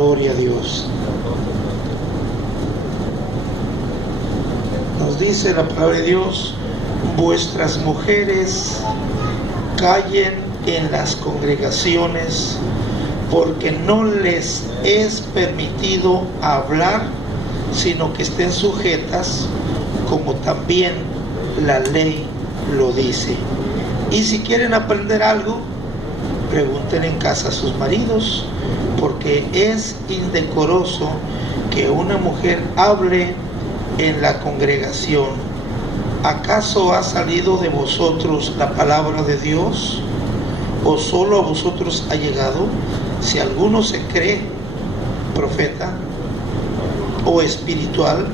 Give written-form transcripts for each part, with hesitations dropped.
Gloria a Dios. Nos dice la palabra de Dios: vuestras mujeres callen en las congregaciones, porque no les es permitido hablar, sino que estén sujetas, como también la ley lo dice. Y si quieren aprender algo, pregunten en casa a sus maridos, porque es indecoroso que una mujer hable en la congregación. ¿Acaso ha salido de vosotros la palabra de Dios? ¿O solo a vosotros ha llegado? Si alguno se cree profeta o espiritual,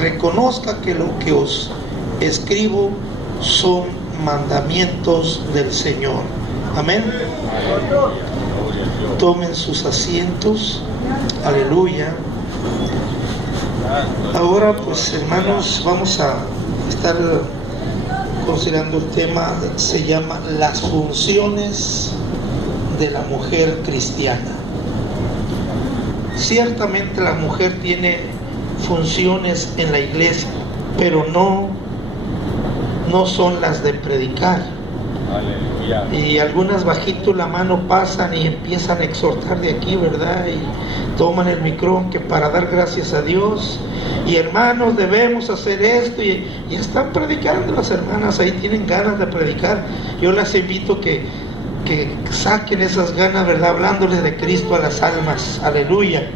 reconozca que lo que os escribo son mandamientos del Señor. Amén. Tomen sus asientos. Aleluya. Ahora, pues, hermanos, vamos a estar considerando el tema, se llama las funciones de la mujer cristiana. Ciertamente la mujer tiene funciones en la iglesia, pero no son las de predicar. Aleluya. Y algunas bajito la mano pasan y empiezan a exhortar de aquí, ¿verdad? Y toman el micrófono que para dar gracias a Dios. Y hermanos, debemos hacer esto. Y están predicando las hermanas, ahí tienen ganas de predicar. Yo las invito que saquen esas ganas, ¿verdad? Hablándoles de Cristo a las almas. Aleluya.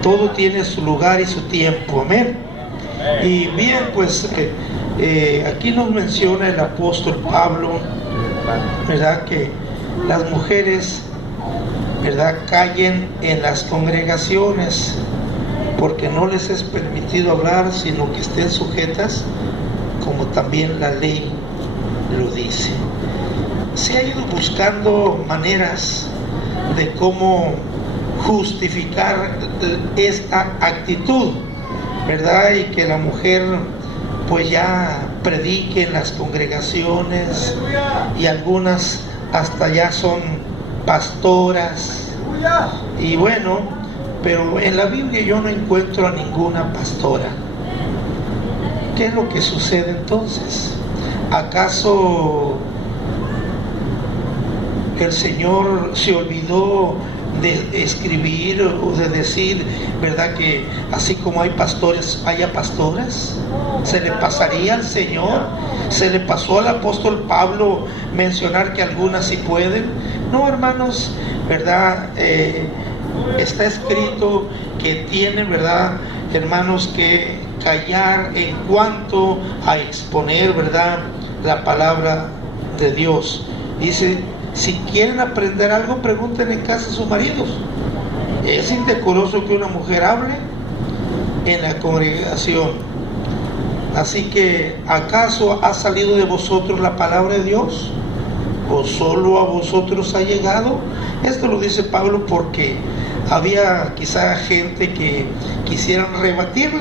Todo tiene su lugar y su tiempo. Amén. Y bien, pues aquí nos menciona el apóstol Pablo, ¿verdad? Que las mujeres, ¿verdad?, callen en las congregaciones, porque no les es permitido hablar, sino que estén sujetas, como también la ley lo dice. Se ha ido buscando maneras de cómo justificar esta actitud, ¿verdad? Y que la mujer pues ya predique en las congregaciones, y algunas hasta ya son pastoras. Y bueno, pero en la Biblia yo no encuentro a ninguna pastora. ¿Qué es lo que sucede entonces? ¿Acaso el Señor se olvidó de escribir o de decir, ¿verdad?, que así como hay pastores, haya pastoras? ¿Se le pasaría al Señor? ¿Se le pasó al apóstol Pablo mencionar que algunas sí pueden? No, hermanos, ¿verdad? Está escrito que tienen, ¿verdad?, hermanos, que callar en cuanto a exponer, ¿verdad?, la palabra de Dios. Dice: si quieren aprender algo, pregunten en casa a sus maridos. Es indecoroso que una mujer hable en la congregación. Así que, ¿acaso ha salido de vosotros la palabra de Dios? ¿O solo a vosotros ha llegado? Esto lo dice Pablo porque había quizá gente que quisieran rebatir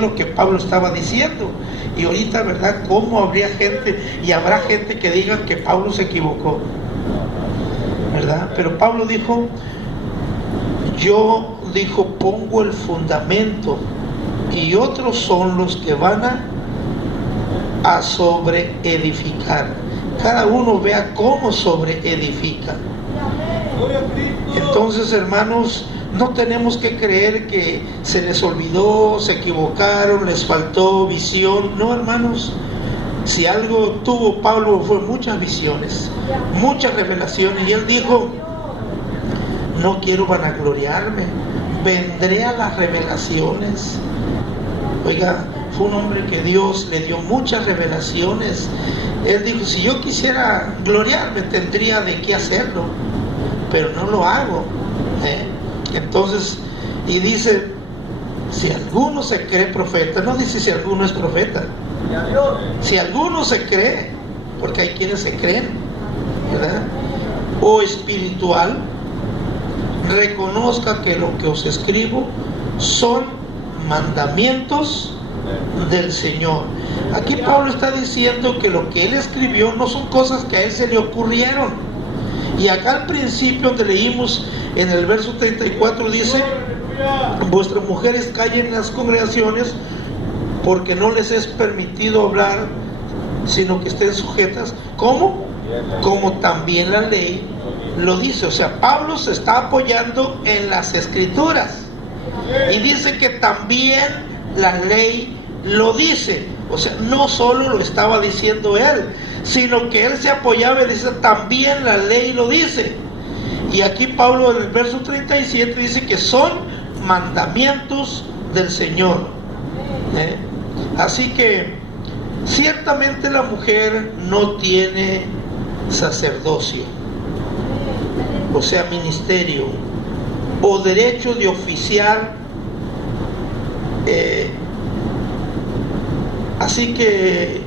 lo que Pablo estaba diciendo. Y ahorita, ¿verdad?, ¿cómo habría gente y habrá gente que diga que Pablo se equivocó? ¿Verdad? Pero Pablo dijo: pongo el fundamento, y otros son los que van a sobreedificar. Cada uno vea cómo sobreedifica. Entonces, hermanos, no tenemos que creer que se les olvidó, se equivocaron, les faltó visión. No, hermanos, si algo tuvo Pablo fue muchas visiones, muchas revelaciones. Y él dijo: no quiero vanagloriarme, vendré a las revelaciones. Oiga, fue un hombre que Dios le dio muchas revelaciones. Él dijo: si yo quisiera gloriarme, tendría de qué hacerlo, pero no lo hago. Entonces, y dice: si alguno se cree profeta, no dice si alguno es profeta, si alguno se cree, porque hay quienes se creen, ¿verdad?, o espiritual, reconozca que lo que os escribo son mandamientos del Señor. Aquí Pablo está diciendo que lo que él escribió no son cosas que a él se le ocurrieron. Y acá al principio, donde leímos en el verso 34, dice: vuestras mujeres callen en las congregaciones, porque no les es permitido hablar, sino que estén sujetas. ¿Cómo? Como también la ley lo dice. O sea, Pablo se está apoyando en las escrituras y dice que también la ley lo dice. O sea, no solo lo estaba diciendo él, sino que él se apoyaba y dice: también la ley lo dice. Y aquí Pablo en el verso 37 dice que son mandamientos del Señor. Así que ciertamente la mujer no tiene sacerdocio, o sea, ministerio, o derecho de oficiar. Así que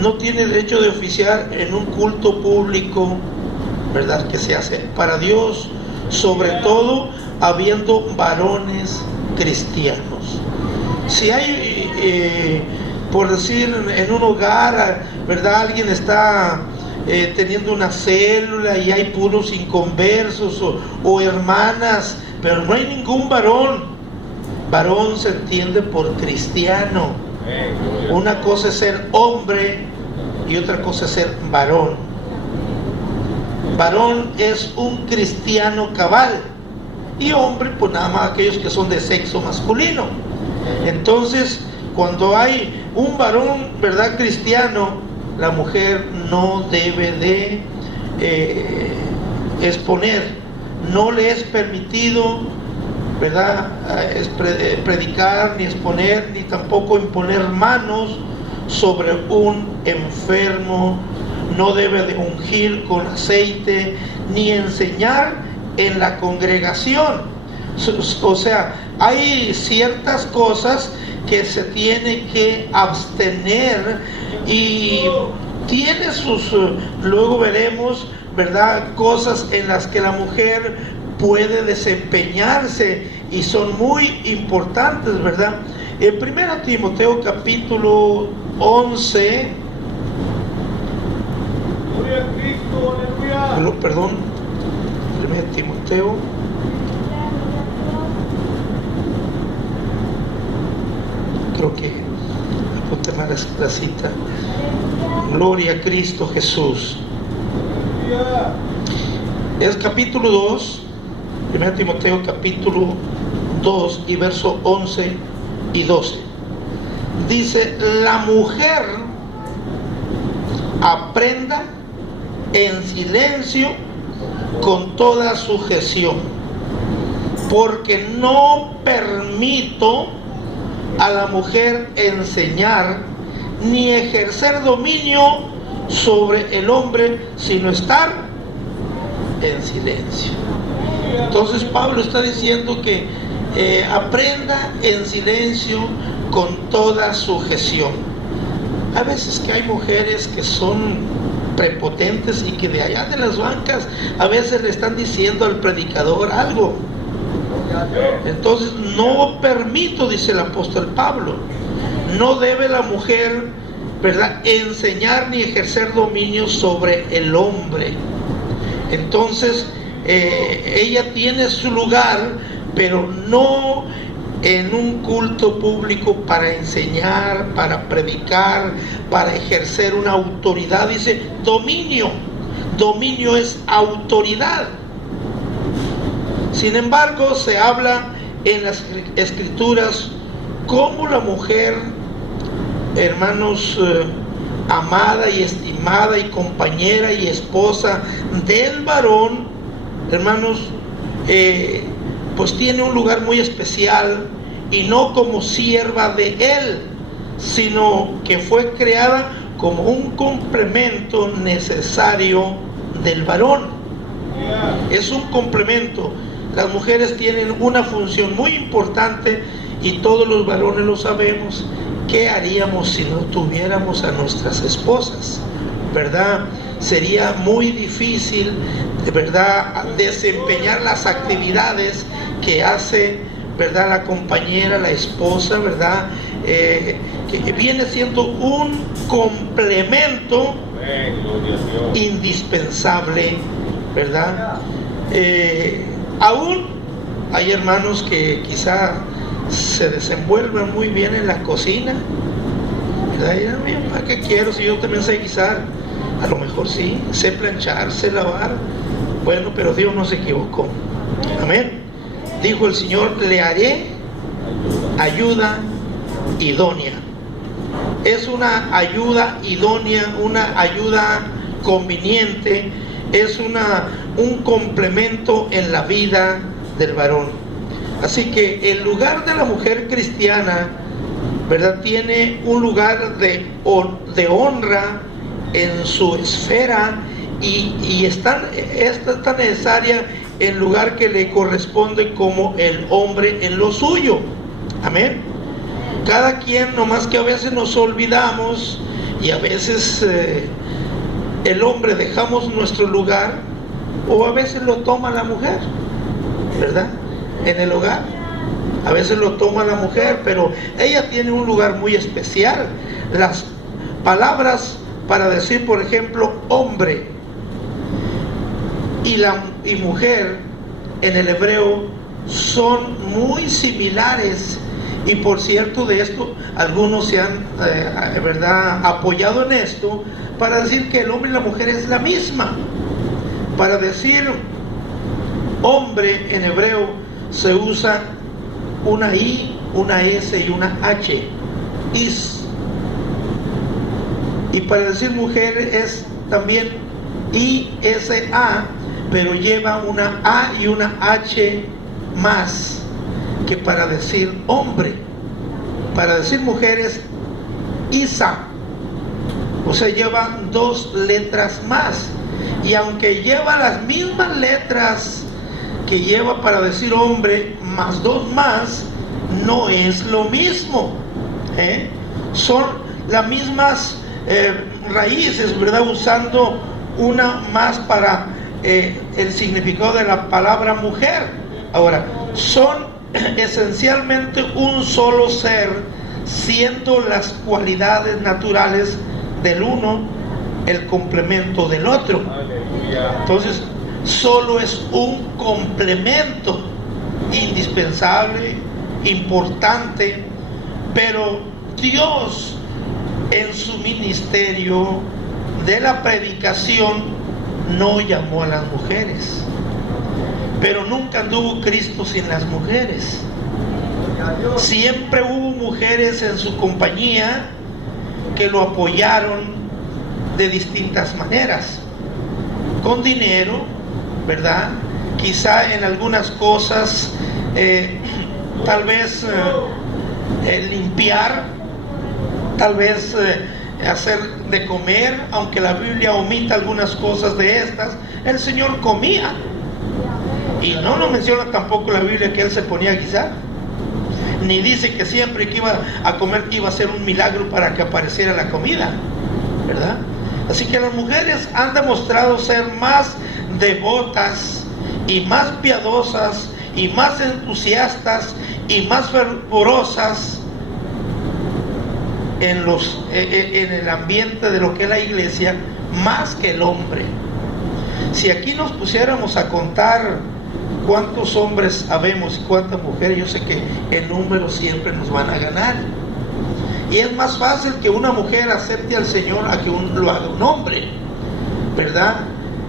no tiene derecho de oficiar en un culto público, ¿verdad?, que se hace para Dios, sobre todo habiendo varones cristianos. Si hay, por decir, en un hogar, ¿verdad?, alguien está teniendo una célula y hay puros inconversos o hermanas, pero no hay ningún varón. Varón se entiende por cristiano. Una cosa es ser hombre y otra cosa es ser varón. Varón es un cristiano cabal, y hombre, pues nada más aquellos que son de sexo masculino. Entonces, cuando hay un varón, ¿verdad?, cristiano, la mujer no debe de exponer, no le es permitido, ¿verdad?, predicar, ni exponer, ni tampoco imponer manos sobre un enfermo. No debe de ungir con aceite, ni enseñar en la congregación. O sea, hay ciertas cosas que se tiene que abstener, y tiene sus, luego veremos, ¿verdad?, cosas en las que la mujer puede desempeñarse y son muy importantes, ¿verdad? En 1 Timoteo capítulo 11, perdón, 1 Timoteo, creo que apunté mal la cita. Gloria a Cristo Jesús. Es capítulo 2, 1 Timoteo capítulo 2 y verso 11 y 12. Dice: la mujer aprenda en silencio con toda sujeción, porque no permito a la mujer enseñar ni ejercer dominio sobre el hombre, sino estar en silencio. Entonces Pablo está diciendo que aprenda en silencio con toda sujeción. A veces que hay mujeres que son prepotentes y que de allá de las bancas a veces le están diciendo al predicador algo. Entonces no permito, dice el apóstol Pablo, no debe la mujer, ¿verdad?, enseñar ni ejercer dominio sobre el hombre. Entonces ella tiene su lugar, pero no en un culto público para enseñar, para predicar, para ejercer una autoridad. Dice dominio. Dominio es autoridad. Sin embargo, se habla en las escrituras cómo la mujer, hermanos, amada y estimada y compañera y esposa del varón, hermanos, pues tiene un lugar muy especial, y no como sierva de él, sino que fue creada como un complemento necesario del varón. Es un complemento. Las mujeres tienen una función muy importante, y todos los varones lo sabemos. ¿Qué haríamos si no tuviéramos a nuestras esposas? ¿Verdad? Sería muy difícil, de verdad, desempeñar las actividades que hace, ¿verdad?, la compañera, la esposa, ¿verdad?, que viene siendo un complemento indispensable ¿verdad? Aún hay hermanos que quizá se desenvuelven muy bien en la cocina, ¿verdad? Y, ¿para qué quiero si yo también sé guisar? A lo mejor sí, sé planchar, sé lavar. Bueno, pero Dios no se equivocó. Amén. Dijo el Señor: le haré ayuda idónea. Es una ayuda idónea, una ayuda conveniente, es un complemento en la vida del varón. Así que el lugar de la mujer cristiana, ¿verdad?, tiene un lugar de honra en su esfera, y es tan necesaria el lugar que le corresponde como el hombre en lo suyo. Amén. Cada quien, nomás que a veces nos olvidamos, y a veces el hombre dejamos nuestro lugar, o a veces lo toma la mujer, ¿verdad?, en el hogar. A veces lo toma la mujer, pero ella tiene un lugar muy especial. Las palabras para decir, por ejemplo, hombre y mujer en el hebreo son muy similares, y por cierto de esto algunos se han ¿verdad?, apoyado en esto para decir que el hombre y la mujer es la misma. Para decir hombre en hebreo se usa una I, una S y una H, is. Y para decir mujer es también ISA, pero lleva una A y una H más que para decir hombre. Para decir mujer es ISA, o sea, lleva 2 letras más. Y aunque lleva las mismas letras que lleva para decir hombre, más 2 más, no es lo mismo. Son las mismas raíces, ¿verdad?, usando una más para el significado de la palabra mujer. Ahora, son esencialmente un solo ser, siendo las cualidades naturales del uno el complemento del otro. Entonces, solo es un complemento indispensable, importante, pero Dios en su ministerio de la predicación no llamó a las mujeres, pero nunca anduvo Cristo sin las mujeres. Siempre hubo mujeres en su compañía que lo apoyaron de distintas maneras, con dinero, ¿verdad? Quizá en algunas cosas, tal vez limpiar, tal vez hacer de comer, aunque la Biblia omita algunas cosas de estas. El Señor comía, y no nos menciona tampoco la Biblia que Él se ponía a guisar, ni dice que siempre que iba a comer que iba a ser un milagro para que apareciera la comida, ¿verdad? Así que las mujeres han demostrado ser más devotas y más piadosas y más entusiastas y más fervorosas en el ambiente de lo que es la iglesia, más que el hombre. Si aquí nos pusiéramos a contar cuántos hombres habemos y cuántas mujeres, yo sé que en número siempre nos van a ganar. Y es más fácil que una mujer acepte al Señor a que lo haga un hombre, ¿verdad?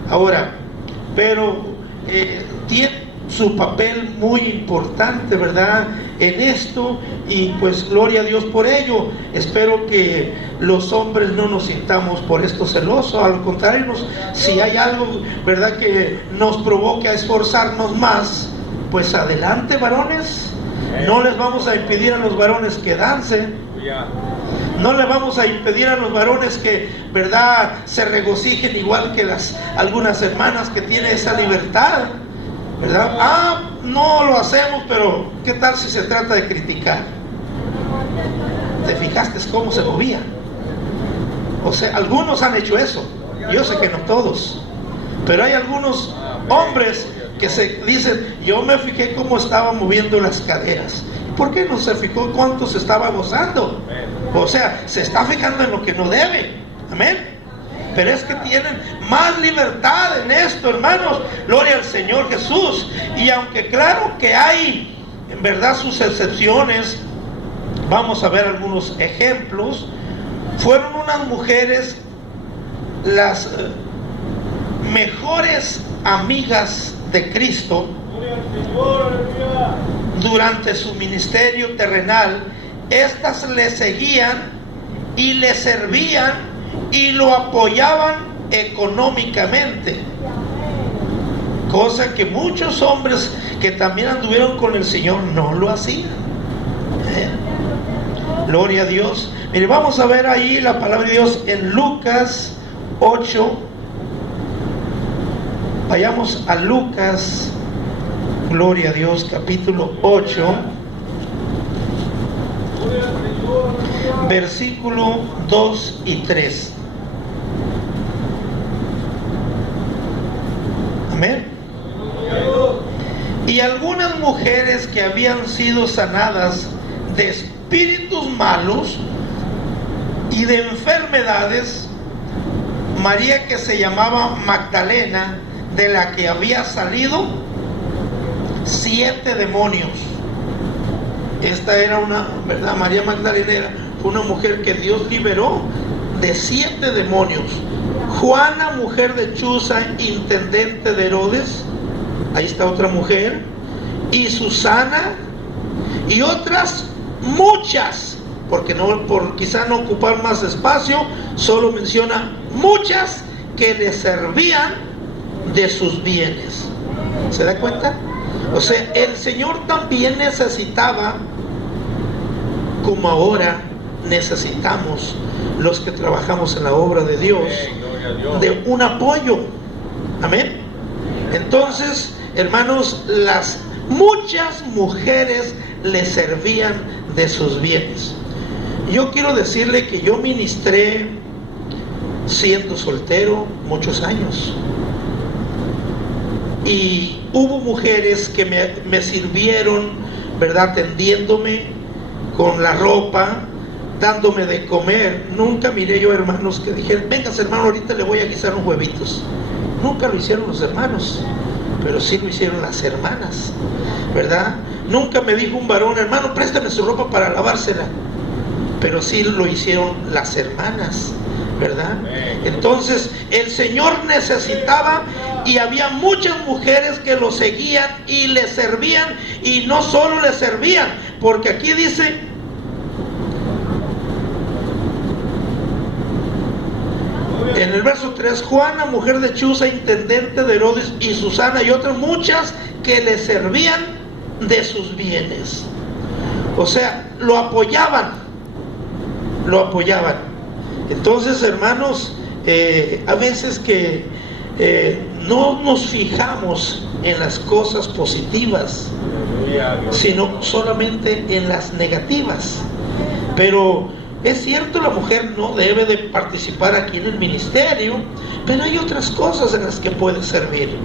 Ahora, pero tiene su papel muy importante, ¿verdad?, en esto, y pues gloria a Dios por ello. Espero que los hombres no nos sintamos por esto celosos, al contrario, si hay algo, ¿verdad?, que nos provoque a esforzarnos más, pues adelante, varones. No les vamos a impedir a los varones que dancen, no le vamos a impedir a los varones que, ¿verdad?, se regocijen igual que algunas hermanas que tienen esa libertad, ¿verdad? No lo hacemos, pero ¿qué tal si se trata de criticar? ¿Te fijaste cómo se movía? O sea, algunos han hecho eso, yo sé que no todos, pero hay algunos hombres que se dicen, yo me fijé cómo estaba moviendo las caderas. ¿Por qué no se fijó cuánto se estaba gozando? O sea, se está fijando en lo que no debe. Amén. pero es que tienen más libertad en esto, hermanos. Gloria al Señor Jesús. Y aunque claro que hay en verdad sus excepciones, vamos a ver algunos ejemplos. Fueron unas mujeres las mejores amigas de Cristo durante su ministerio terrenal. Estas le seguían y le servían y lo apoyaban económicamente, cosa que muchos hombres que también anduvieron con el Señor no lo hacían. Gloria a Dios. Mire, vamos a ver ahí la palabra de Dios en Lucas 8. Vayamos a Lucas, gloria a Dios, capítulo 8, versículo 2 y 3. Amén. Y algunas mujeres que habían sido sanadas de espíritus malos y de enfermedades, María, que se llamaba Magdalena, de la que había salido 7 demonios. Esta era una, ¿verdad? María Magdalena fue una mujer que Dios liberó de 7 demonios. Juana, mujer de Chuza, intendente de Herodes, ahí está otra mujer, y Susana, y otras muchas, porque no, por quizá no ocupar más espacio, solo menciona muchas que le servían de sus bienes. ¿Se da cuenta? O sea, el Señor también necesitaba, como ahora necesitamos los que trabajamos en la obra de Dios, de un apoyo. Amén. Entonces, hermanos, las muchas mujeres le servían de sus bienes. Yo quiero decirle que yo ministré siendo soltero muchos años, y hubo mujeres que me sirvieron, ¿verdad?, atendiéndome con la ropa, dándome de comer. Nunca miré yo hermanos que dijeron: vengas hermano, ahorita le voy a guisar unos huevitos. Nunca lo hicieron los hermanos, pero sí lo hicieron las hermanas, ¿verdad? Nunca me dijo un varón: hermano, préstame su ropa para lavársela, pero sí lo hicieron las hermanas, ¿verdad? Entonces el Señor necesitaba, y había muchas mujeres que lo seguían y le servían, y no solo le servían, porque aquí dice: en el verso 3, Juana, mujer de Chuza, intendente de Herodes, y Susana y otras muchas que le servían de sus bienes. O sea, lo apoyaban. Entonces, hermanos, a veces que no nos fijamos en las cosas positivas, sino solamente en las negativas. Pero es cierto, la mujer no debe de participar aquí en el ministerio, pero hay otras cosas en las que puede servir,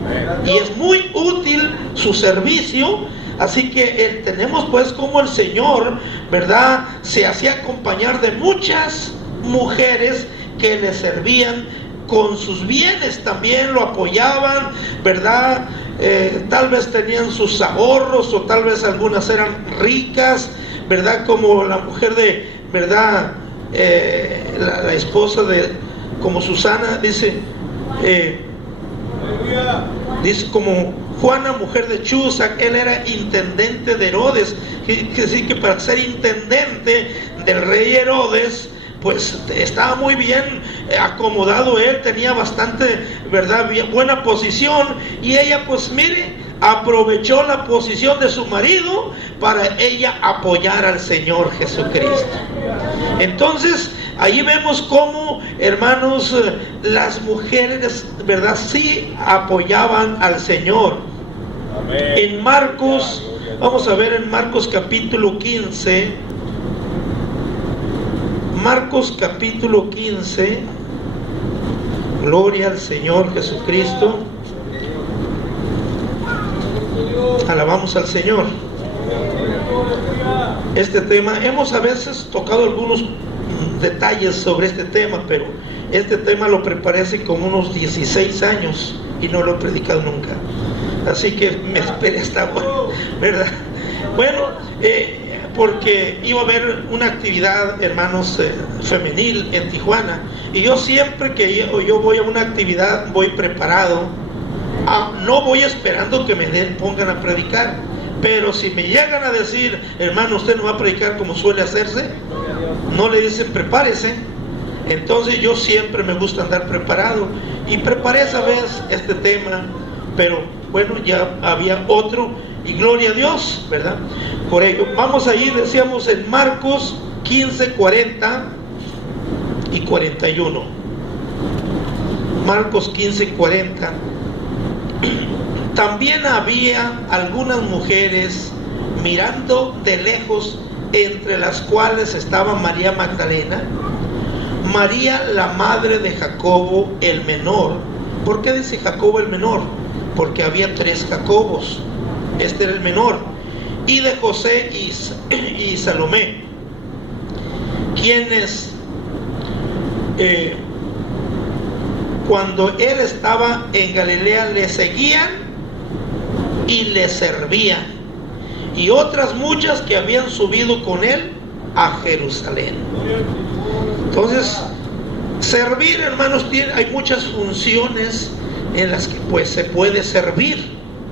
y es muy útil su servicio. Así que tenemos pues como el Señor, ¿verdad?, se hacía acompañar de muchas mujeres que le servían con sus bienes, también lo apoyaban, ¿verdad? Tal vez tenían sus ahorros, o tal vez algunas eran ricas, ¿verdad? Como la mujer de, ¿verdad?, la esposa de, como Susana, dice como Juana, mujer de Chuza, él era intendente de Herodes. Quiere decir que para ser intendente del rey Herodes, pues estaba muy bien acomodado él, tenía bastante, ¿verdad?, buena posición, y ella, pues mire, aprovechó la posición de su marido para ella apoyar al Señor Jesucristo. Entonces, ahí vemos cómo, hermanos, las mujeres, ¿verdad?, sí apoyaban al Señor. Amén. En Marcos, vamos a ver en Marcos capítulo 15. Marcos capítulo 15. Gloria al Señor Jesucristo. Alabamos al Señor. Este tema, hemos a veces tocado algunos detalles sobre este tema, pero Este tema lo preparé hace como unos 16 años y no lo he predicado nunca. Así que me esperé hasta ahora, ¿verdad? Bueno, porque iba a haber una actividad, hermanos, femenil en Tijuana. Y yo siempre que yo voy a una actividad voy preparado. No voy esperando que me pongan a predicar. Pero si me llegan a decir, hermano, usted no va a predicar como suele hacerse, no le dicen prepárese. Entonces yo siempre me gusta andar preparado. Y preparé esa vez este tema, pero bueno, ya había otro. Y gloria a Dios, ¿verdad? Por ello, vamos ahí, decíamos en Marcos 15, 40 y 41. Marcos 15, 40. También había algunas mujeres mirando de lejos, entre las cuales estaba María Magdalena, María la madre de Jacobo el menor. ¿Por qué dice Jacobo el menor? Porque había 3 Jacobos. Este era el menor. Y de José y Salomé, quienes cuando él estaba en Galilea le seguían y le servían, y otras muchas que habían subido con él a Jerusalén. Entonces, servir, hermanos, hay muchas funciones en las que pues se puede servir.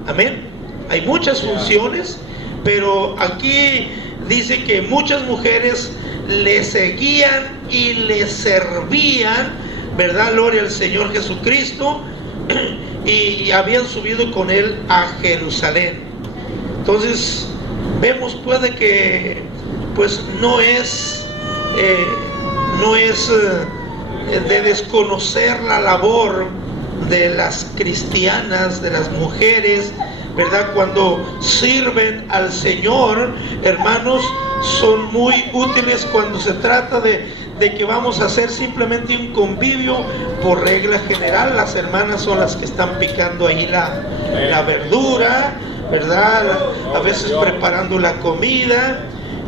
Amén. Hay muchas funciones, pero aquí dice que muchas mujeres le seguían y le servían, ¿verdad? Gloria al Señor Jesucristo. Y habían subido con él a Jerusalén. Entonces vemos pues de que pues no es de desconocer la labor de las cristianas, de las mujeres, ¿verdad? Cuando sirven al Señor, hermanos, son muy útiles cuando se trata de que vamos a hacer simplemente un convivio. Por regla general, las hermanas son las que están picando ahí la verdura, ¿verdad? A veces preparando la comida.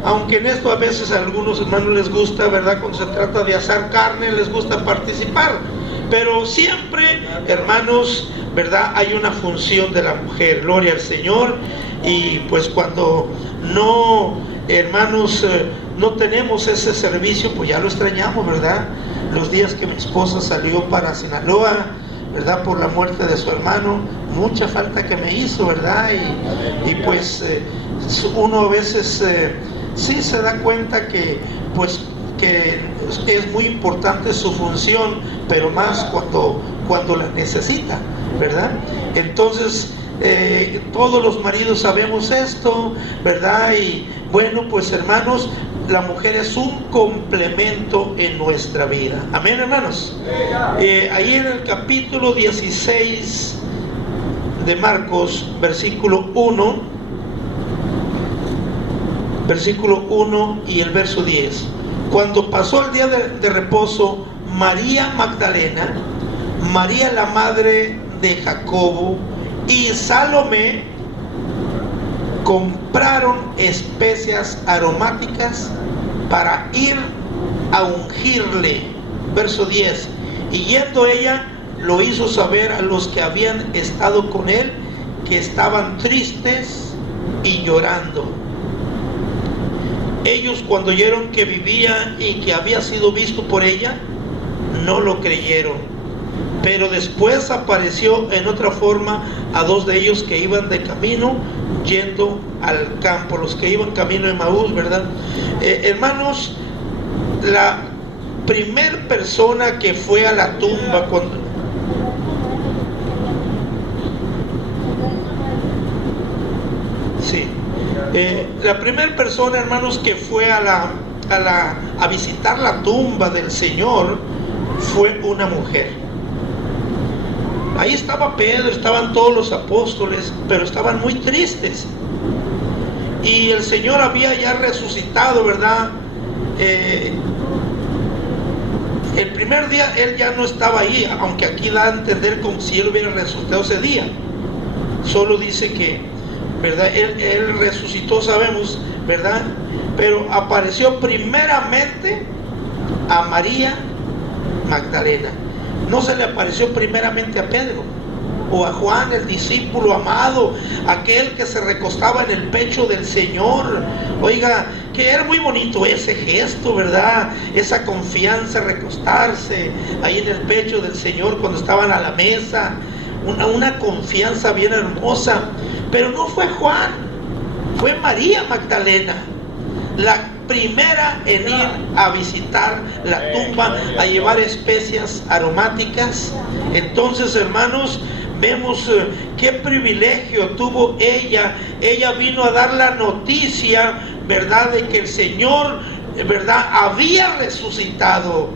Aunque en esto a veces a algunos hermanos les gusta, ¿verdad? Cuando se trata de asar carne, les gusta participar. Pero siempre, hermanos, ¿verdad? Hay una función de la mujer, gloria al Señor. Y pues cuando no, hermanos, no tenemos ese servicio, pues ya lo extrañamos, ¿verdad? Los días que mi esposa salió para Sinaloa, ¿verdad? Por la muerte de su hermano, mucha falta que me hizo, ¿verdad? Y pues uno a veces sí se da cuenta que pues que es muy importante su función, pero más cuando la necesita, ¿verdad? Entonces todos los maridos sabemos esto, ¿verdad? Y bueno, pues hermanos, la mujer es un complemento en nuestra vida. Amén, hermanos. Ahí en el capítulo 16 de Marcos, versículo 1 y el verso 10. Cuando pasó el día de reposo, María Magdalena, María la madre de Jacobo y Salomé compraron especias aromáticas para ir a ungirle. Verso 10. Y yendo ella, lo hizo saber a los que habían estado con él, que estaban tristes y llorando. Ellos, cuando oyeron que vivía y que había sido visto por ella, no lo creyeron. Pero después apareció en otra forma a 2 de ellos que iban de camino yendo al campo, los que iban camino de Emaús, ¿verdad? Hermanos, la primer persona que fue a la tumba la primera persona, hermanos, que fue a visitar la tumba del Señor fue una mujer. Ahí estaba Pedro, estaban todos los apóstoles, pero estaban muy tristes. Y el Señor había ya resucitado, ¿verdad? El primer día Él ya no estaba ahí, aunque aquí da a entender como si Él hubiera resucitado ese día. Solo dice que, ¿verdad? Él resucitó, sabemos, ¿verdad? Pero apareció primeramente a María Magdalena. No se le apareció primeramente a Pedro o a Juan, el discípulo amado, aquel que se recostaba en el pecho del Señor. Oiga, que era muy bonito ese gesto, ¿verdad? Esa confianza, recostarse ahí en el pecho del Señor cuando estaban a la mesa. Una confianza bien hermosa. Pero no fue Juan, fue María Magdalena, la primera en ir a visitar la tumba, a llevar especias aromáticas. Entonces, hermanos, vemos qué privilegio tuvo ella. Ella vino a dar la noticia, ¿verdad?, de que el Señor, ¿verdad?, había resucitado.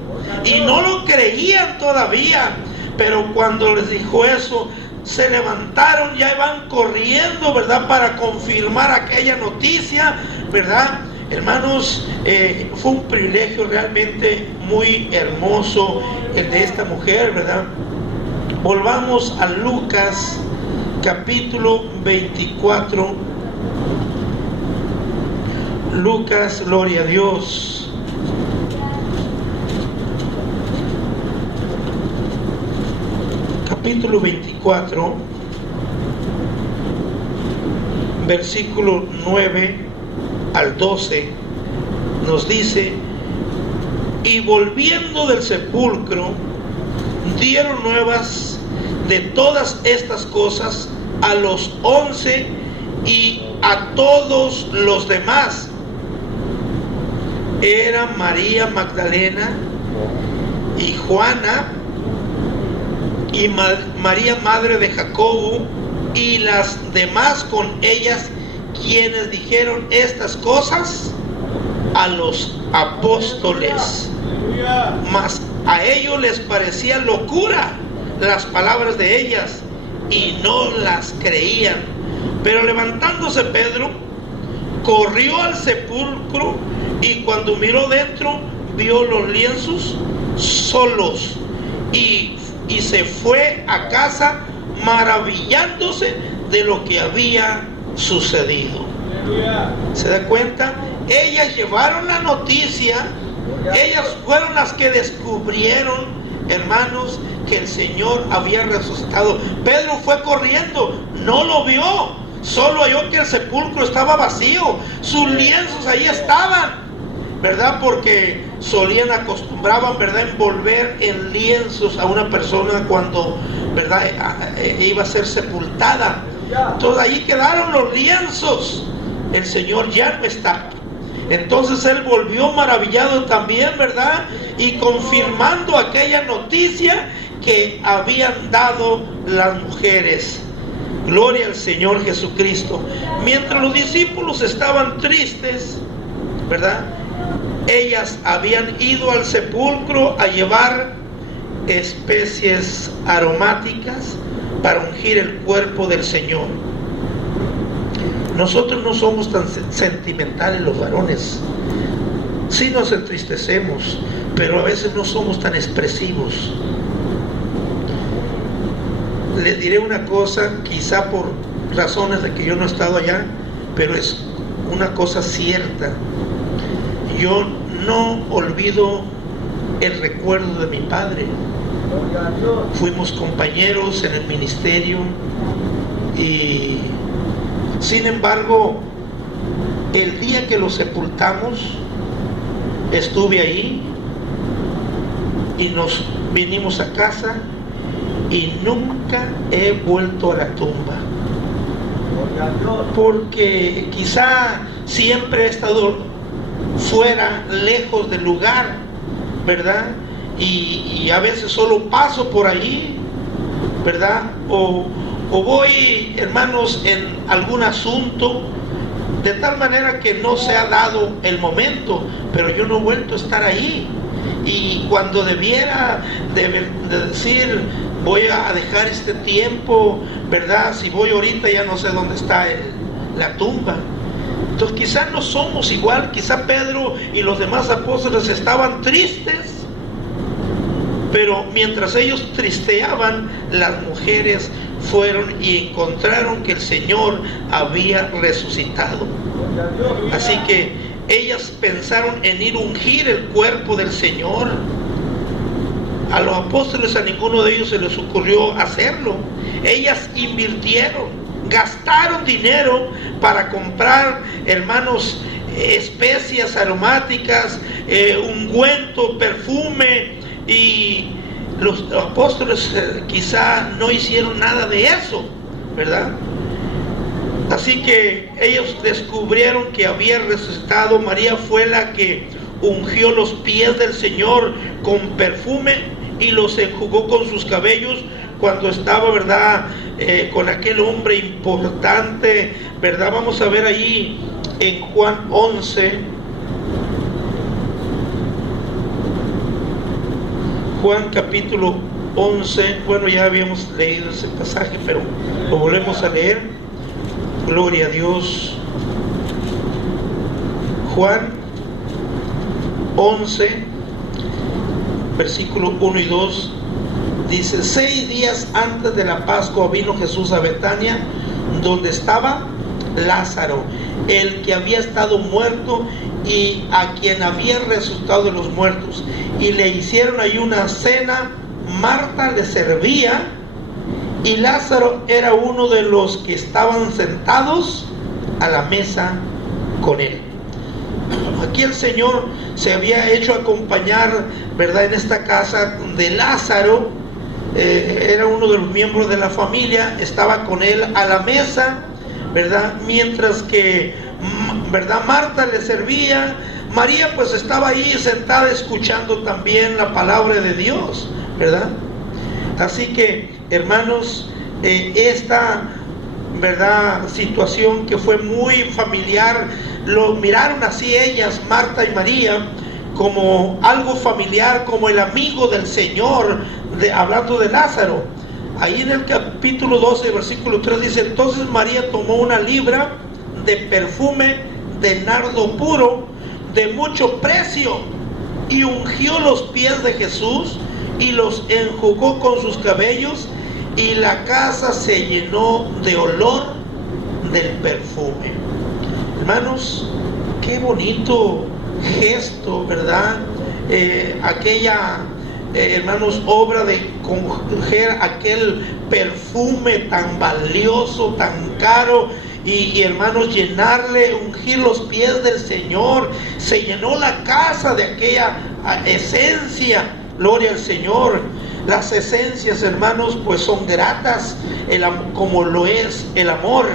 Y no lo creían todavía, pero cuando les dijo eso, se levantaron, ya iban corriendo, ¿verdad?, para confirmar aquella noticia, ¿verdad? Hermanos, fue un privilegio realmente muy hermoso el de esta mujer, ¿verdad? Volvamos a Lucas capítulo 24. Lucas, gloria a Dios. Capítulo 24, versículo 9 al 12, nos dice: y volviendo del sepulcro, dieron nuevas de todas estas cosas a los 11 y a todos los demás. Eran María Magdalena y Juana y María madre de Jacobo y las demás con ellas, quienes dijeron estas cosas a los apóstoles. Mas a ellos les parecía locura las palabras de ellas y no las creían. Pero levantándose Pedro, corrió al sepulcro y cuando miró dentro, vio los lienzos solos y se fue a casa maravillándose de lo que había sucedido. ¿Se da cuenta? Ellas llevaron la noticia, ellas fueron las que descubrieron, hermanos, que el Señor había resucitado. Pedro fue corriendo, no lo vio, solo halló que el sepulcro estaba vacío, sus lienzos ahí estaban, ¿verdad? Porque acostumbraban, ¿verdad?, envolver en lienzos a una persona cuando, ¿verdad?, iba a ser sepultada. Entonces ahí quedaron los lienzos. El Señor ya no está. Entonces él volvió maravillado también, ¿verdad?, y confirmando aquella noticia que habían dado las mujeres. Gloria al Señor Jesucristo. Mientras los discípulos estaban tristes, ¿verdad?, ellas habían ido al sepulcro a llevar especies aromáticas para ungir el cuerpo del Señor. Nosotros no somos tan sentimentales los varones. Sí nos entristecemos, pero a veces no somos tan expresivos. Les diré una cosa, quizá por razones de que yo no he estado allá, pero es una cosa cierta. Yo no olvido el recuerdo de mi padre. Fuimos compañeros en el ministerio y, sin embargo, el día que lo sepultamos, estuve ahí y nos vinimos a casa y nunca he vuelto a la tumba, porque quizá siempre he estado fuera, lejos del lugar, ¿verdad? Y a veces solo paso por ahí, ¿verdad? O voy, hermanos, en algún asunto, de tal manera que no se ha dado el momento, pero yo no he vuelto a estar ahí. Y cuando debiera de decir, voy a dejar este tiempo, ¿verdad? Si voy ahorita ya no sé dónde está la tumba. Entonces quizás no somos igual, quizá Pedro y los demás apóstoles estaban tristes, pero mientras ellos tristeaban, las mujeres fueron y encontraron que el Señor había resucitado. Así que ellas pensaron en ir a ungir el cuerpo del Señor. A los apóstoles, a ninguno de ellos se les ocurrió hacerlo. Ellas invirtieron, gastaron dinero para comprar, hermanos, especias aromáticas, ungüento, perfume, y los apóstoles quizá no hicieron nada de eso, ¿verdad? Así que ellos descubrieron que había resucitado. María fue la que ungió los pies del Señor con perfume y los enjugó con sus cabellos cuando estaba, ¿verdad?, con aquel hombre importante, ¿verdad? Vamos a ver ahí en Juan 11, Juan capítulo 11. Bueno, ya habíamos leído ese pasaje, pero lo volvemos a leer. Gloria a Dios. Juan 11, versículo 1 y 2, dice: 6 días antes de la Pascua vino Jesús a Betania, donde estaba Lázaro, el que había estado muerto y a quien había resucitado de los muertos, y le hicieron ahí una cena. Marta le servía y Lázaro era uno de los que estaban sentados a la mesa con él. Aquí el Señor se había hecho acompañar, ¿verdad?, en esta casa de Lázaro. Era uno de los miembros de la familia, estaba con él a la mesa, ¿verdad? Mientras que, ¿verdad?, Marta le servía. María pues estaba ahí sentada escuchando también la palabra de Dios, ¿verdad? Así que, hermanos, esta, ¿verdad?, situación que fue muy familiar, lo miraron así ellas, Marta y María, como algo familiar, como el amigo del Señor, hablando de Lázaro. Ahí en el capítulo 12, versículo 3 dice: entonces María tomó una libra de perfume de nardo puro, de mucho precio, y ungió los pies de Jesús y los enjugó con sus cabellos, y la casa se llenó de olor del perfume. Hermanos, qué bonito gesto, ¿verdad? Aquella, hermanos, obra de coger aquel perfume tan valioso, tan caro, y hermanos, llenarle, ungir los pies del Señor. Se llenó la casa de aquella esencia. Gloria al Señor. Las esencias, hermanos, pues son gratas, como lo es el amor.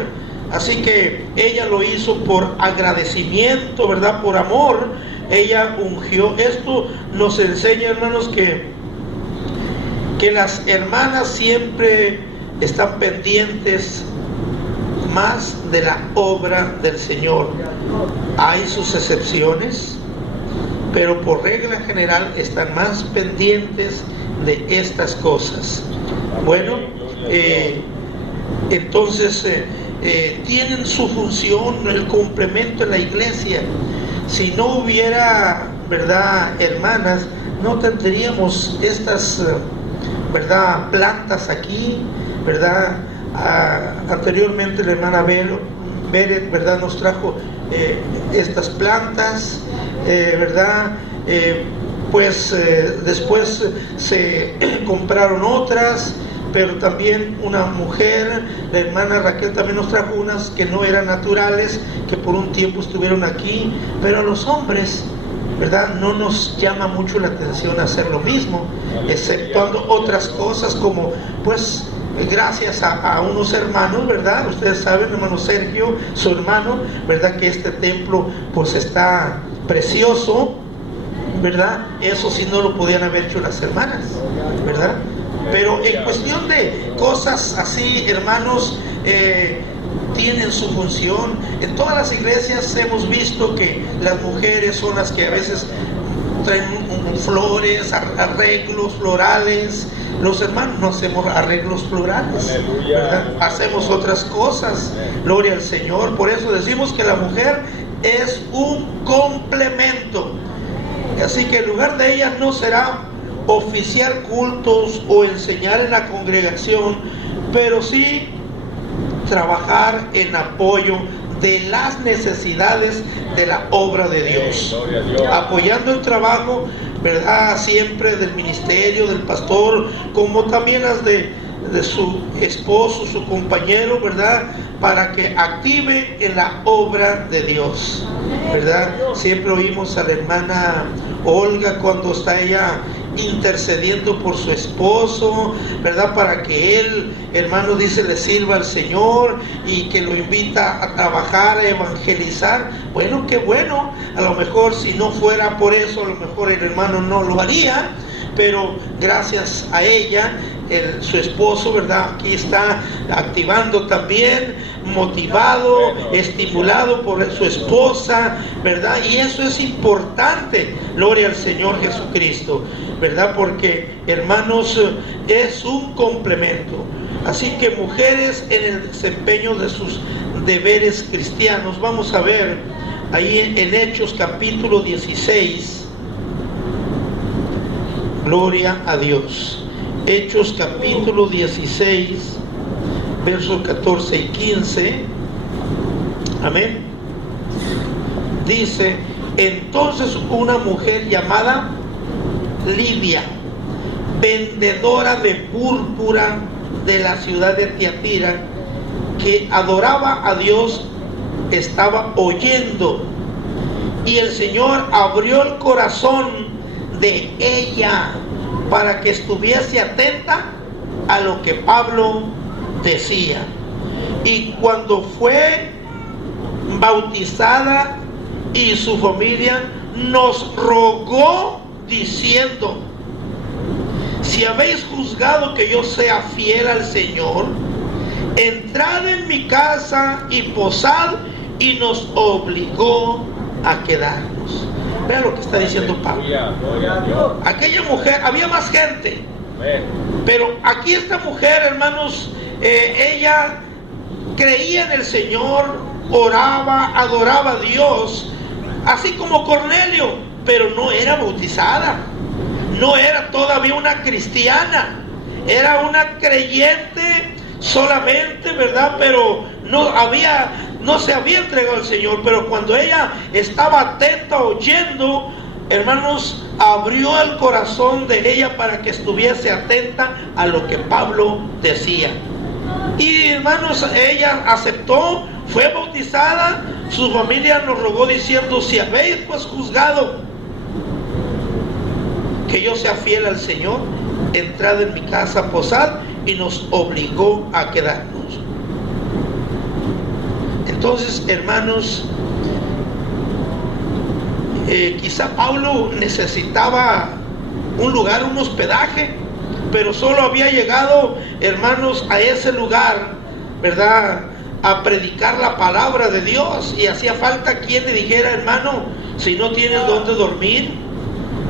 Así que ella lo hizo por agradecimiento, ¿verdad?, por amor. Ella ungió. Esto nos enseña, hermanos, que las hermanas siempre están pendientes más de la obra del Señor. Hay sus excepciones, pero por regla general están más pendientes de estas cosas. Bueno, entonces tienen su función, el complemento en la iglesia. Si no hubiera, ¿verdad?, hermanas, no tendríamos estas, ¿verdad?, plantas aquí, ¿verdad? Anteriormente la hermana Beret, ¿verdad?, nos trajo estas plantas, ¿verdad? Después se compraron otras, pero también una mujer, la hermana Raquel, también nos trajo unas que no eran naturales, que por un tiempo estuvieron aquí. Pero a los hombres, ¿verdad?, no nos llama mucho la atención hacer lo mismo, exceptuando otras cosas como, pues, gracias a unos hermanos, ¿verdad? Ustedes saben, hermano Sergio, su hermano, ¿verdad?, que este templo pues está precioso, ¿verdad? Eso sí no lo podían haber hecho las hermanas, ¿verdad? Pero en cuestión de cosas así, hermanos, tienen su función. En todas las iglesias hemos visto que las mujeres son las que a veces traen flores, arreglos florales. Los hermanos no hacemos arreglos florales, ¿verdad? Hacemos otras cosas. Gloria al Señor. Por eso decimos que la mujer es un complemento. Así que en lugar de ellas no será oficiar cultos o enseñar en la congregación, pero sí trabajar en apoyo de las necesidades de la obra de Dios, apoyando el trabajo, ¿verdad?, siempre del ministerio, del pastor, como también las de su esposo, su compañero, ¿verdad?, para que active en la obra de Dios, ¿verdad? Siempre oímos a la hermana Olga cuando está ella intercediendo por su esposo, ¿verdad?, para que él, hermano, dice, le sirva al Señor, y que lo invita a trabajar, a evangelizar. Bueno, qué bueno. A lo mejor si no fuera por eso, a lo mejor el hermano no lo haría, pero gracias a ella, su esposo, ¿verdad?, aquí está activando también, motivado, estimulado por su esposa, ¿verdad? Y eso es importante, gloria al Señor Jesucristo, ¿verdad? Porque, hermanos, es un complemento. Así que mujeres en el desempeño de sus deberes cristianos. Vamos a ver ahí en Hechos capítulo 16. Gloria a Dios. Hechos capítulo 16, versos 14 y 15. Amén. Dice: entonces una mujer llamada Lidia, vendedora de púrpura de la ciudad de Tiatira, que adoraba a Dios, estaba oyendo, y el Señor abrió el corazón de ella para que estuviese atenta a lo que Pablo decía. Y cuando fue bautizada y su familia, nos rogó diciendo: si habéis juzgado que yo sea fiel al Señor, entrad en mi casa y posad, y nos obligó a quedarnos. Vean lo que está diciendo Pablo. Aquella mujer, había más gente, pero aquí esta mujer, hermanos, ella creía en el Señor, oraba, adoraba a Dios, así como Cornelio, pero no era bautizada, no era todavía una cristiana, era una creyente solamente, ¿verdad? Pero no se había entregado al Señor. Pero cuando ella estaba atenta, oyendo, hermanos, abrió el corazón de ella para que estuviese atenta a lo que Pablo decía. Y, hermanos, ella aceptó, fue bautizada, su familia nos rogó diciendo: si habéis pues juzgado que yo sea fiel al Señor, entrad en mi casa, posad, y nos obligó a quedarnos. Entonces, hermanos, quizá Pablo necesitaba un lugar, un hospedaje, pero solo había llegado, hermanos, a ese lugar, ¿verdad?, a predicar la palabra de Dios, y hacía falta quien le dijera: hermano, si no tienes dónde dormir,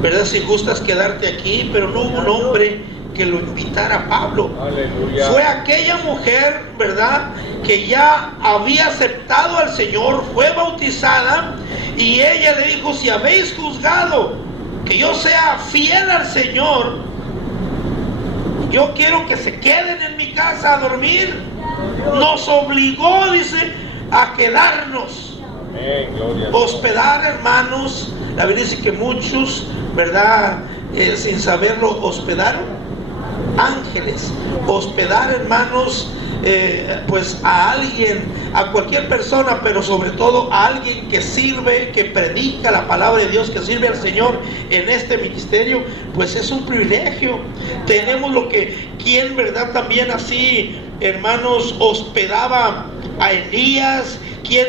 ¿verdad?, si gustas quedarte aquí. Pero no hubo un hombre que lo invitara a Pablo. Aleluya. Fue aquella mujer, ¿verdad?, que ya había aceptado al Señor, fue bautizada, y ella le dijo: si habéis juzgado que yo sea fiel al Señor, yo quiero que se queden en mi casa a dormir. Nos obligó, dice, a quedarnos. Hospedar, hermanos, la Biblia dice que muchos, ¿verdad?, sin saberlo, hospedaron ángeles. Hospedar, hermanos, pues a alguien, a cualquier persona, pero sobre todo a alguien que sirve, que predica la palabra de Dios, que sirve al Señor en este ministerio, pues es un privilegio. Tenemos lo que, quien, ¿verdad?, también así, hermanos, hospedaba a Elías, quien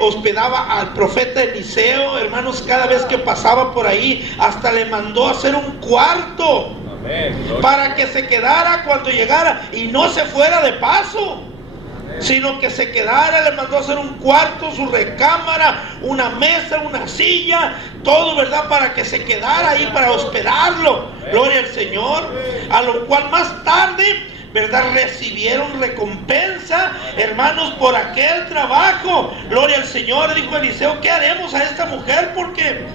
hospedaba al profeta Eliseo, hermanos, cada vez que pasaba por ahí, hasta le mandó hacer un cuarto para que se quedara cuando llegara, y no se fuera de paso, sino que se quedara. Le mandó hacer un cuarto, su recámara, una mesa, una silla, todo, ¿verdad?, para que se quedara ahí, para hospedarlo. Gloria al Señor. A lo cual más tarde, ¿verdad?, recibieron recompensa, hermanos, por aquel trabajo. Gloria al Señor. Dijo Eliseo: ¿qué haremos a esta mujer? Porque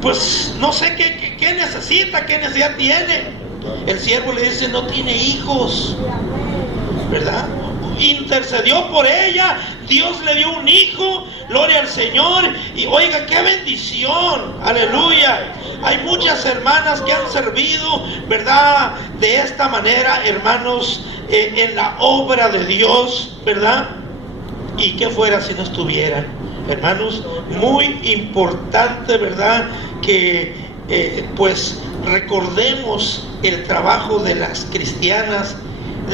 pues no sé qué necesita, qué necesidad tiene. El siervo le dice: no tiene hijos, ¿verdad? Intercedió por ella, Dios le dio un hijo, gloria al Señor, y oiga, qué bendición, aleluya. Hay muchas hermanas que han servido, ¿verdad?, de esta manera, hermanos, en la obra de Dios, ¿verdad? Y qué fuera si no estuvieran, hermanos. Muy importante, ¿verdad?, que pues recordemos el trabajo de las cristianas.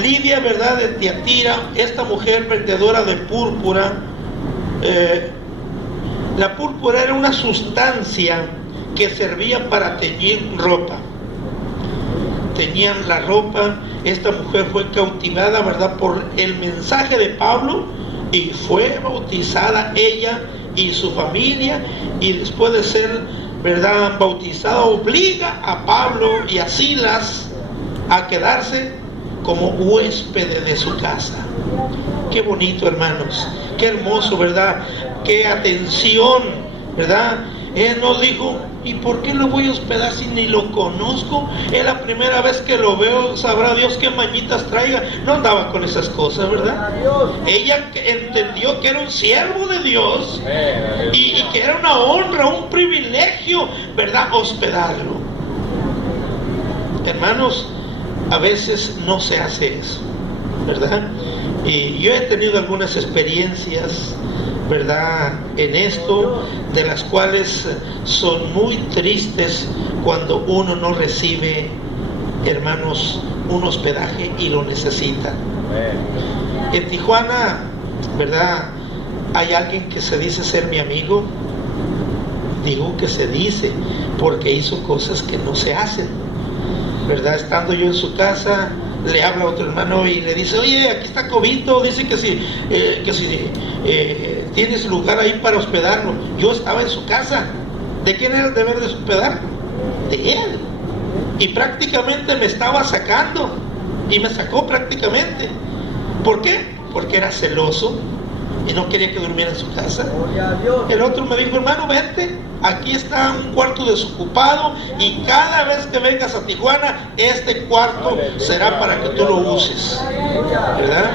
Lidia, ¿verdad?, de Tiatira, esta mujer vendedora de púrpura. La púrpura era una sustancia que servía para teñir ropa. Teñían la ropa. Esta mujer fue cautivada, ¿verdad?, por el mensaje de Pablo, y fue bautizada ella y su familia, y después de ser, ¿verdad?, bautizada, obliga a Pablo y a Silas a quedarse como huéspedes de su casa. Qué bonito, hermanos, qué hermoso, ¿verdad?, qué atención, ¿verdad? Él nos dijo, ¿y por qué lo voy a hospedar si ni lo conozco? Es la primera vez que lo veo, sabrá Dios qué mañitas traiga. No andaba con esas cosas, ¿verdad? Ella entendió que era un siervo de Dios y que era una honra, un privilegio, ¿verdad?, hospedarlo. Hermanos, a veces no se hace eso, ¿verdad? Y yo he tenido algunas experiencias, ¿verdad?, en esto, de las cuales son muy tristes cuando uno no recibe, hermanos, un hospedaje y lo necesita. En Tijuana, ¿verdad?, hay alguien que se dice ser mi amigo. Digo que se dice porque hizo cosas que no se hacen, ¿verdad? Estando yo en su casa, le habla a otro hermano y le dice, oye, aquí está Cobito, dice que si tienes lugar ahí para hospedarlo. Yo estaba en su casa. ¿De quién era el deber de hospedarlo? De él. Y prácticamente me estaba sacando, y me sacó prácticamente. ¿Por qué? Porque era celoso y no quería que durmiera en su casa. El otro me dijo, hermano, vente, aquí está un cuarto desocupado, y cada vez que vengas a Tijuana, este cuarto será para que tú lo uses, ¿verdad?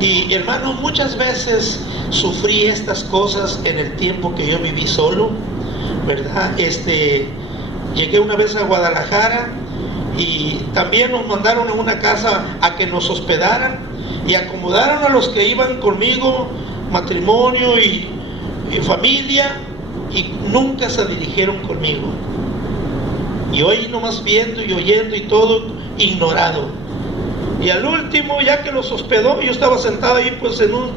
Y hermano, muchas veces sufrí estas cosas en el tiempo que yo viví solo, ¿verdad? Llegué una vez a Guadalajara y también nos mandaron a una casa a que nos hospedaran, y acomodaron a los que iban conmigo, matrimonio y familia, y nunca se dirigieron conmigo. Y hoy nomás viendo y oyendo y todo, ignorado. Y al último, ya que los hospedó, yo estaba sentado ahí pues en un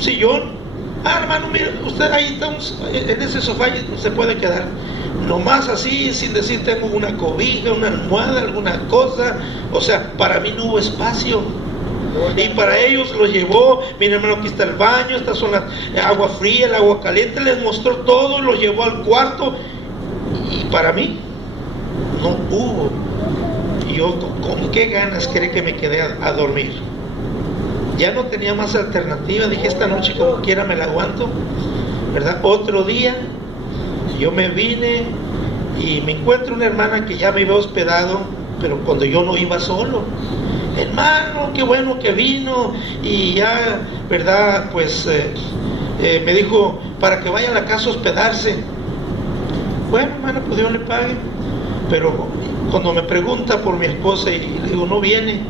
sillón. Hermano, mire, usted ahí está, en ese sofá se puede quedar. Nomás así, sin decir tengo una cobija, una almohada, alguna cosa. O sea, para mí no hubo espacio. Y para ellos lo llevó, mira hermano, aquí está el baño, estas son las agua fría, el agua caliente, les mostró todo, lo llevó al cuarto, y para mí no hubo. Y yo, ¿con qué ganas quería que me quedé a dormir? Ya no tenía más alternativa, dije, esta noche como quiera me la aguanto, ¿verdad? Otro día, yo me vine y me encuentro una hermana que ya me había hospedado, pero cuando yo no iba solo. Hermano, qué bueno que vino, y ya, ¿verdad? Pues me dijo, para que vaya a la casa a hospedarse. Bueno, hermano, pues Dios le pague. Pero cuando me pregunta por mi esposa y le digo, no viene.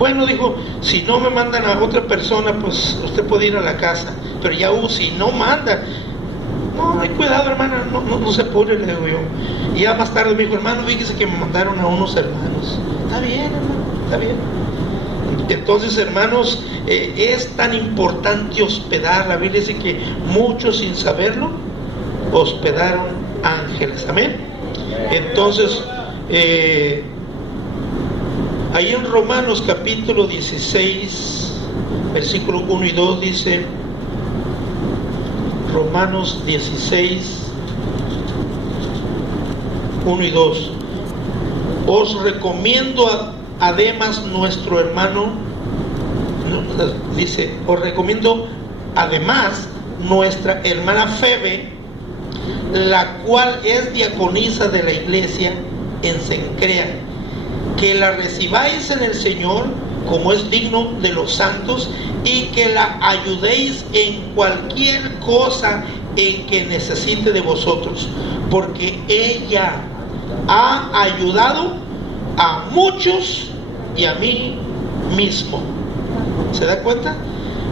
Bueno, dijo, si no me mandan a otra persona, pues usted puede ir a la casa. Pero ya si no mandan, no, hay cuidado, hermana, no se apure, le digo yo. Y ya más tarde me dijo, hermano, fíjese que me mandaron a unos hermanos. Está bien, hermano, está bien. Entonces, hermanos, es tan importante hospedar. La Biblia dice que muchos, sin saberlo, hospedaron ángeles. Amén. Entonces, ahí en Romanos capítulo 16, versículo 1 y 2 dice, Romanos 16, 1 y 2. Os recomiendo a Demas, nuestro hermano, dice, os recomiendo además nuestra hermana Febe, la cual es diaconisa de la iglesia en Cencrea, que la recibáis en el Señor como es digno de los santos, y que la ayudéis en cualquier cosa en que necesite de vosotros, porque ella ha ayudado a muchos y a mí mismo. ¿Se da cuenta?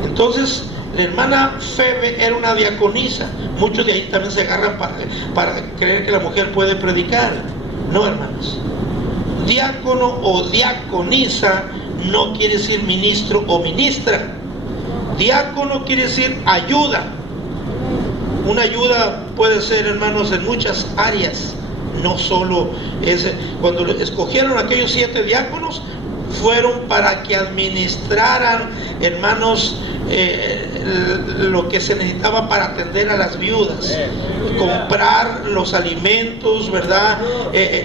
Entonces, la hermana Febe era una diaconisa. Muchos de ahí también se agarran para creer que la mujer puede predicar. No, hermanos. Diácono o diaconisa no quiere decir ministro o ministra. Diácono quiere decir ayuda. Una ayuda puede ser, hermanos, en muchas áreas. No solo ese. Cuando escogieron aquellos 7 diáconos, fueron para que administraran, hermanos, lo que se necesitaba para atender a las viudas, comprar los alimentos, ¿verdad?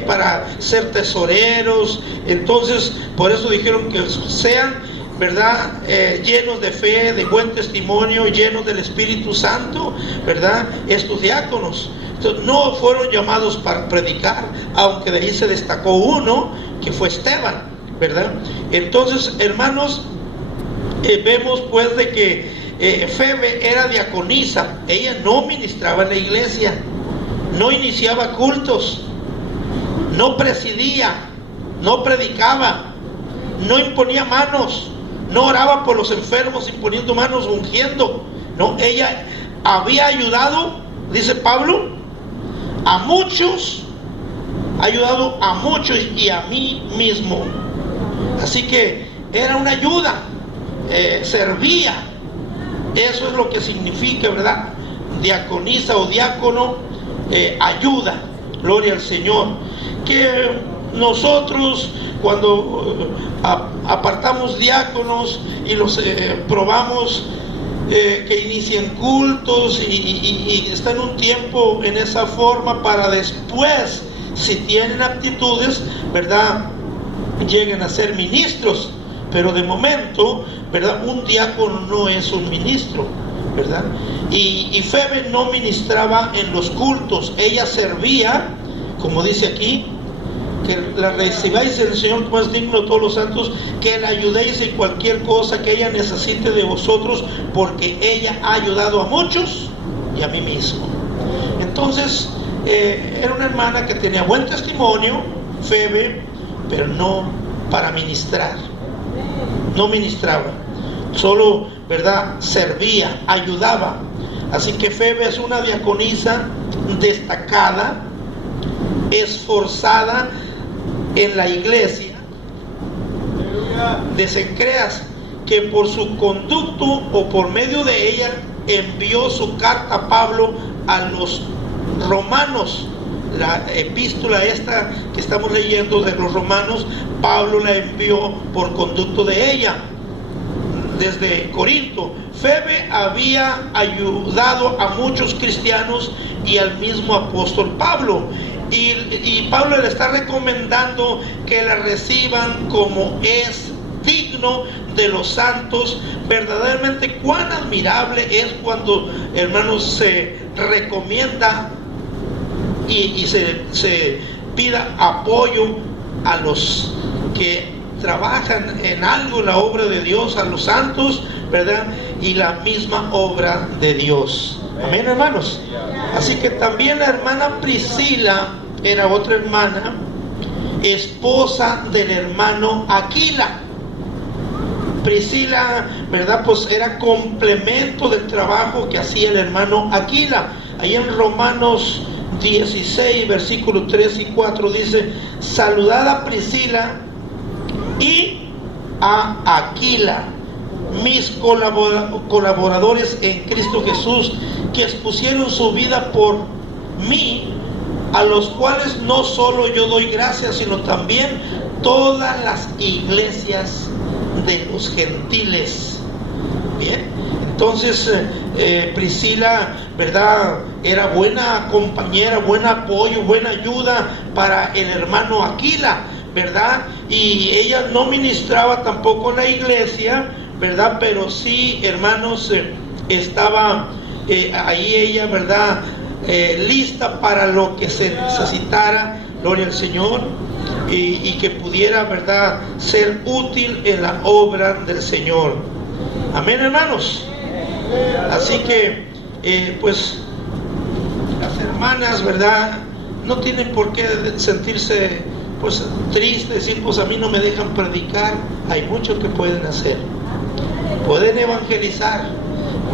Para ser tesoreros. Entonces, por eso dijeron que sean, ¿verdad? Llenos de fe, de buen testimonio, llenos del Espíritu Santo, ¿verdad? Estos diáconos. Entonces, no fueron llamados para predicar, aunque de ahí se destacó uno, que fue Esteban, ¿verdad? Entonces, hermanos, vemos pues de que Febe era diaconisa. Ella no ministraba en la iglesia, no iniciaba cultos, no presidía, no predicaba, no imponía manos, no oraba por los enfermos imponiendo manos, ungiendo. No, ella había ayudado, dice Pablo, a muchos, ha ayudado a muchos y a mí mismo. Así que era una ayuda, servía. Eso es lo que significa, ¿verdad? Diaconisa o diácono, ayuda. Gloria al Señor. Que nosotros, cuando apartamos diáconos y los probamos, que inicien cultos y están un tiempo en esa forma, para después, si tienen aptitudes, ¿verdad?, lleguen a ser ministros. Pero de momento, ¿verdad?, un diácono no es un ministro, ¿verdad? Y Febe no ministraba en los cultos. Ella servía, como dice aquí, que la recibáis del Señor como es digno de todos los santos, que la ayudéis en cualquier cosa que ella necesite de vosotros, porque ella ha ayudado a muchos y a mí mismo. Entonces, era una hermana que tenía buen testimonio, Febe, pero no para ministrar. No ministraba, solo, ¿verdad?, servía, ayudaba. Así que Febe es una diaconisa destacada, esforzada en la iglesia. Desencreas que por su conducto o por medio de ella envió su carta a Pablo a los romanos. La epístola esta que estamos leyendo de los romanos, Pablo la envió por conducto de ella desde Corinto. Febe había ayudado a muchos cristianos y al mismo apóstol Pablo, y Pablo le está recomendando que la reciban como es digno de los santos. Verdaderamente cuán admirable es cuando, hermanos, se recomienda y se pida apoyo a los que trabajan en algo en la obra de Dios, a los santos, ¿verdad? Y la misma obra de Dios. Amén, hermanos. Así que también la hermana Priscila era otra hermana, esposa del hermano Aquila. Priscila, ¿verdad?, pues era complemento del trabajo que hacía el hermano Aquila. Ahí en Romanos 16, versículos 3 y 4 dice: saludad a Priscila y a Aquila, mis colaboradores en Cristo Jesús, que expusieron su vida por mí, a los cuales no solo yo doy gracias, sino también todas las iglesias de los gentiles. Bien, entonces Priscila, ¿verdad?, era buena compañera, buen apoyo, buena ayuda para el hermano Aquila, ¿verdad? Y ella no ministraba tampoco en la iglesia, ¿verdad? Pero sí, hermanos, estaba ahí ella, ¿verdad?, lista para lo que se necesitara, gloria al Señor, y que pudiera, ¿verdad?, ser útil en la obra del Señor. Amén, hermanos. Así que pues las hermanas, ¿verdad?, no tienen por qué sentirse pues tristes, decir, pues a mí no me dejan predicar. Hay mucho que pueden hacer. Pueden evangelizar,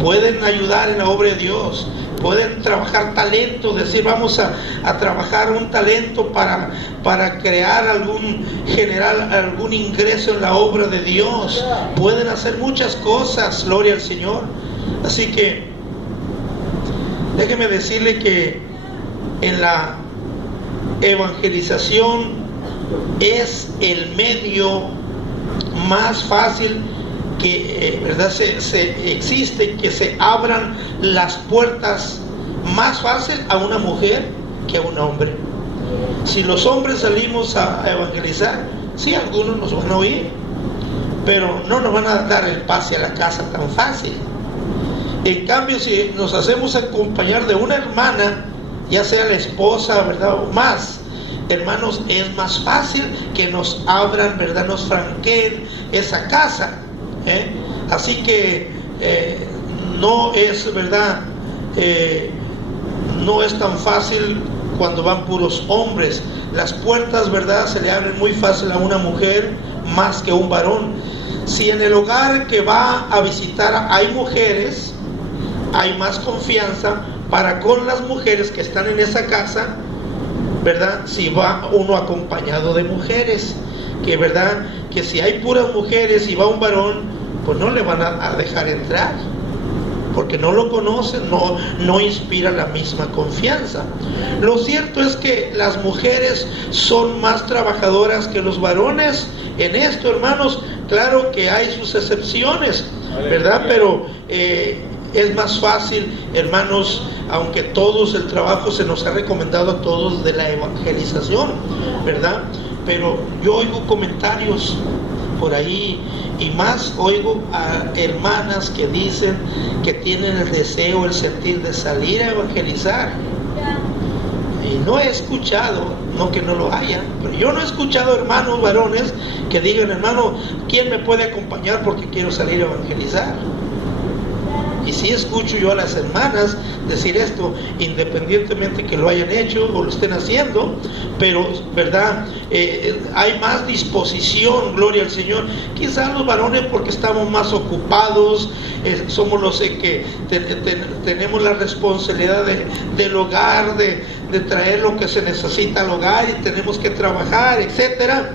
pueden ayudar en la obra de Dios, pueden trabajar talento, decir, vamos a trabajar un talento para crear generar algún ingreso en la obra de Dios. Pueden hacer muchas cosas, gloria al Señor. Así que déjeme decirle que en la evangelización es el medio más fácil que ¿verdad? Existe, que se abran las puertas más fácil a una mujer que a un hombre. Si los hombres salimos a evangelizar, sí, algunos nos van a oír, pero no nos van a dar el pase a la casa tan fácil. En cambio, si nos hacemos acompañar de una hermana, ya sea la esposa, ¿verdad?, o más, hermanos, es más fácil que nos abran, ¿verdad?, nos franqueen esa casa. Así que no es, ¿verdad?, no es tan fácil cuando van puros hombres. Las puertas, ¿verdad?, se le abren muy fácil a una mujer más que a un varón. Si en el hogar que va a visitar hay mujeres, hay más confianza para con las mujeres que están en esa casa, ¿verdad?, si va uno acompañado de mujeres, que verdad, que si hay puras mujeres y va un varón, pues no le van a dejar entrar, porque no lo conocen, no inspira la misma confianza. Lo cierto es que las mujeres son más trabajadoras que los varones en esto, hermanos. Claro que hay sus excepciones, ¿verdad?, pero es más fácil, hermanos, aunque todos el trabajo se nos ha recomendado a todos de la evangelización, ¿verdad? Pero yo oigo comentarios por ahí, y más oigo a hermanas que dicen que tienen el deseo, el sentir de salir a evangelizar. Y no he escuchado, no que no lo haya, pero yo no he escuchado hermanos varones que digan, hermano, ¿quién me puede acompañar porque quiero salir a evangelizar? Y sí escucho yo a las hermanas decir esto, independientemente que lo hayan hecho o lo estén haciendo, pero verdad, hay más disposición, gloria al Señor. Quizás los varones porque estamos más ocupados, somos los que tenemos la responsabilidad del hogar, de traer lo que se necesita al hogar, y tenemos que trabajar, etcétera,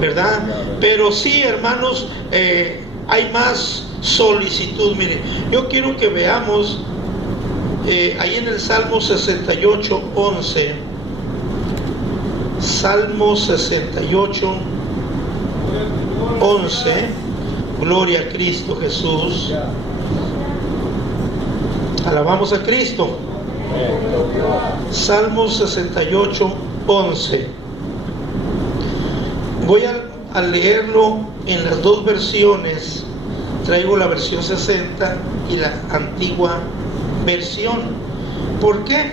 ¿verdad? Pero sí, hermanos, hay más solicitud. Mire, yo quiero que veamos ahí en el Salmo 68, 11. Salmo 68, 11. Gloria a Cristo Jesús. Alabamos a Cristo. Salmo 68, 11. Voy a leerlo en las dos versiones. Traigo la versión 60 y la antigua versión. ¿Por qué?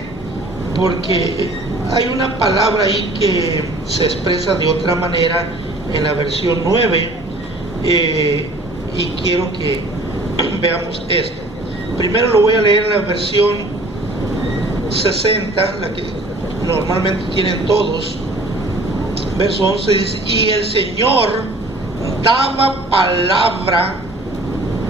Porque hay una palabra ahí que se expresa de otra manera en la versión 9, y quiero que veamos esto. Primero lo voy a leer en la versión 60, la que normalmente tienen todos. Verso 11 dice: y el Señor daba palabra